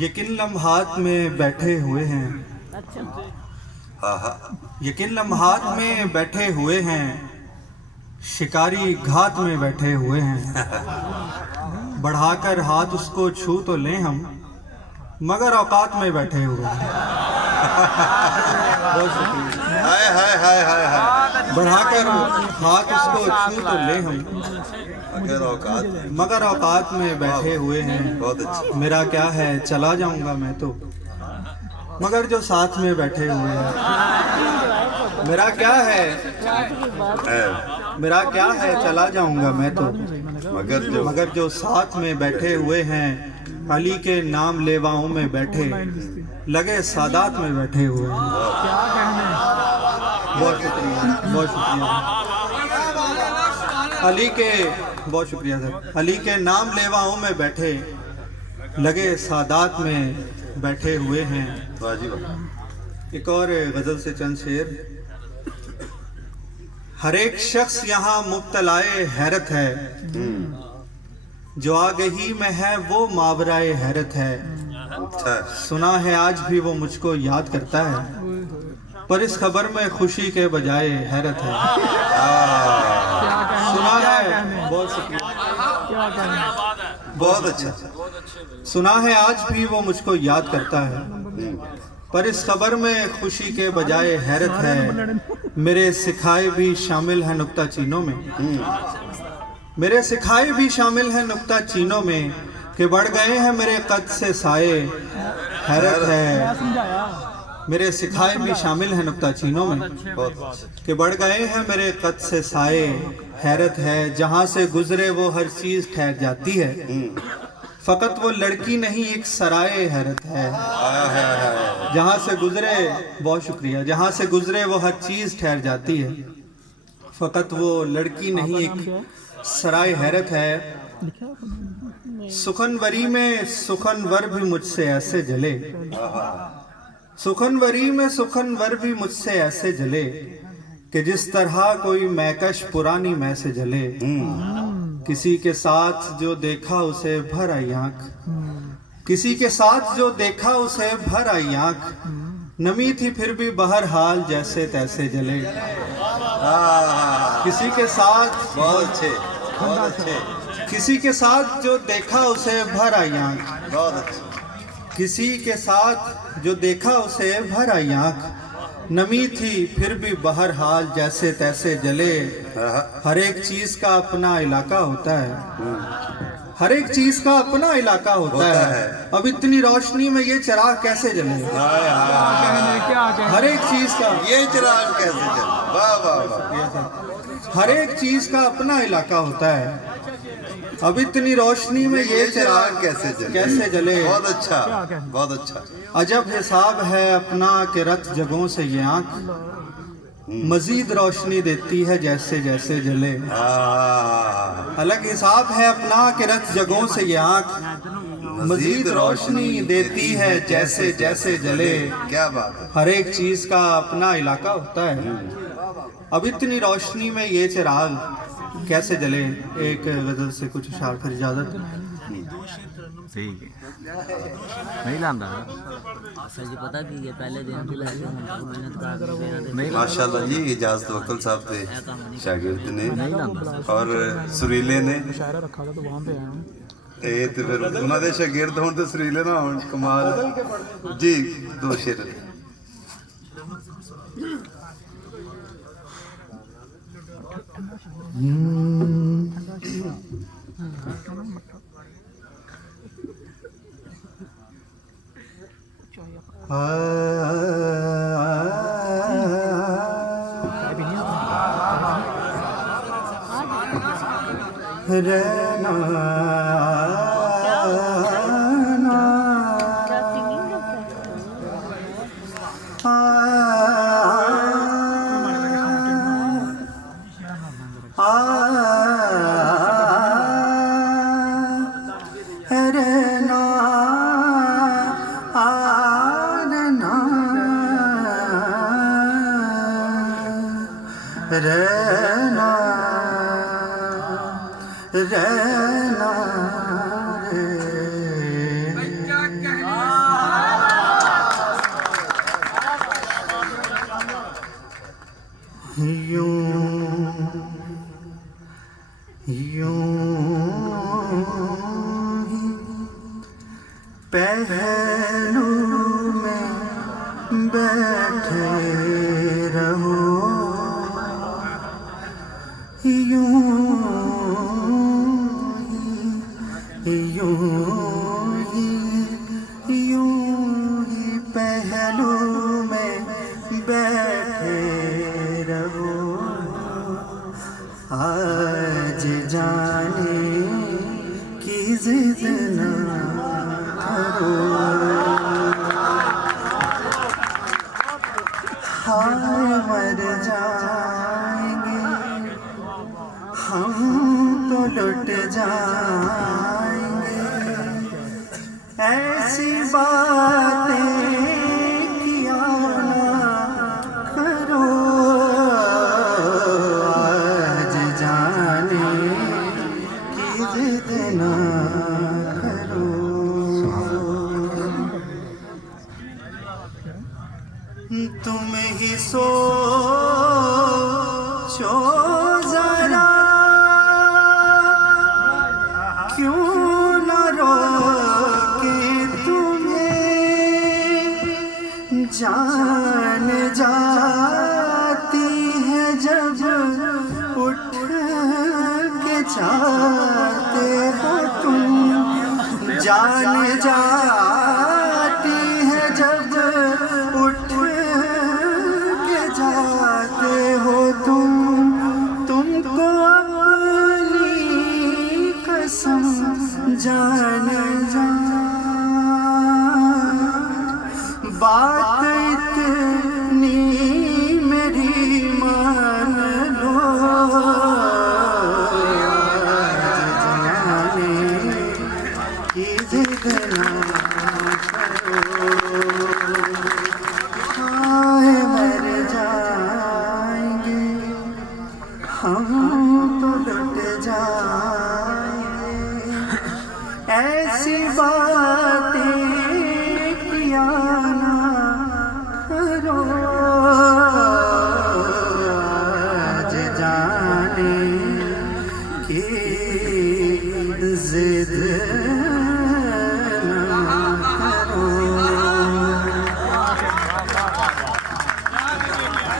ये किन लम्हात में बैठे हुए हैं, ये किन लम्हात में बैठे हुए हैं, शिकारी घात में बैठे हुए हैं। बढ़ाकर हाथ उसको छू तो लें हम, मगर औकात में बैठे हुए हैं। हाय हाय हाय हाय हाय। बढ़ाकर हाथ उसको छू तो लें हम, मगर औकात में बैठे हुए हैं। बहुत अच्छा। मेरा क्या है चला जाऊंगा मैं तो, मगर जो साथ में बैठे हुए हैं। मेरा क्या है, मेरा क्या है चला जाऊंगा मैं तो, मगर जो साथ में बैठे हुए हैं। अली के नाम लेवाओं में बैठे, लगे सादात में बैठे हुए हैं। बहुत शुक्रिया, बहुत शुक्रिया अली के, बहुत शुक्रिया सर। अली के नाम लेवाओं में बैठे, लगे सादात में बैठे हुए हैं। एक और गजल से चंद शेर। हर एक शख्स यहाँ मुब्तलाए हैरत है, जो आगही में है वो मावराए हैरत है। सुना है आज भी वो मुझको याद करता है, पर इस खबर में खुशी के बजाय हैरत है। सुना है, बहुत शुक्रिया, बहुत अच्छा। सुना है आज भी वो मुझको याद करता है, पर इस खबर में खुशी के बजाय हैरत है। मेरे सिखाए भी शामिल है नुक्ता चीनों में, मेरे सिखाए भी शामिल है नुक्ता चीनों में, कि बढ़ गए हैं मेरे कद से साए हैरत है। मेरे सिखाए भी शामिल है नुक्ता चीनों में, कि बढ़ गए हैं मेरे कद से साए हैरत है। जहाँ से गुजरे वो हर चीज ठहर जाती है, फकत वो लड़की नहीं एक सराय हैरत है। जहाँ से गुजरे, बहुत शुक्रिया, जहाँ से गुजरे वो हर चीज ठहर जाती है, फकत वो लड़की नहीं एक सराय हैरत है। सुखनवरी में सुखनवर भी मुझसे ऐसे जले, सुखनवरी में सुखनवर भी मुझसे ऐसे जले, कि जिस तरह कोई मैकश पुरानी मैं से जले। किसी के साथ जो देखा उसे भर आई आंख, किसी के साथ जो देखा उसे भर आई आंख, नमी थी फिर भी बहरहाल जैसे तैसे जले। किसी के साथ, बहुत अच्छे, बहुत अच्छे। किसी के साथ जो देखा उसे भर आई आंख, बहुत अच्छे। किसी के साथ जो देखा उसे भर आई आंख, नमी थी फिर भी बहरहाल जैसे तैसे जले। हर एक चीज का अपना इलाका होता है, हर एक चीज का अपना इलाका होता है। अब इतनी रोशनी में ये चिराग कैसे जले। हर एक चीज का ये चिराग कैसे जले। वाह वाह वाह। हर एक चीज का अपना इलाका होता है। अब इतनी रोशनी में ये चिराग कैसे जले। बहुत अच्छा, बहुत अच्छा। अजब हिसाब है अपना के रत जगहों से ये आंख, मजीद रोशनी देती है जैसे जैसे जले। अलग हिसाब है अपना के रत जगहों से ये आंख, मजीद रोशनी देती है जैसे जैसे जले। क्या बात है। हर एक चीज का अपना इलाका होता है। अब इतनी रोशनी में ये चिराग कैसे जले। एक गजल से कुछ अशार, फिर इजाजत। ठीक है, नहीं लांदा सर जी पता कि ये पहले दिन भी लगे मेहनत कर नहीं माशाल्लाह जी। इजाजत वकल साहब थे शागिर्द ने और सुरीले ने ਇਹ ਤੇ ਫਿਰ ਉਹਨਾਂ ਦੇ ਸ਼ਾਗਿਰਦ ਹੋਣ ਤੇ ਸੁਰੀਲੇ ਨਾ ਹੋਣ। ਕਮਾਲ ਜੀ। ਦੋ ਸ਼ੇਰ रहना रहना रे पहलू में बैठे रहो, यूं ही पहलू में बैठे रहो। आज जाने की जिद ना करो, हाय मर जाएंगे हम तो लुट जाएंगे, ऐसी बातें किया ना करो। आज जाने की जिद ना करो। तुम ही सोचो जरा, क्यों न रोके तुम्हें, जान जाती है जब उठ के जाते हो तुम, जान जा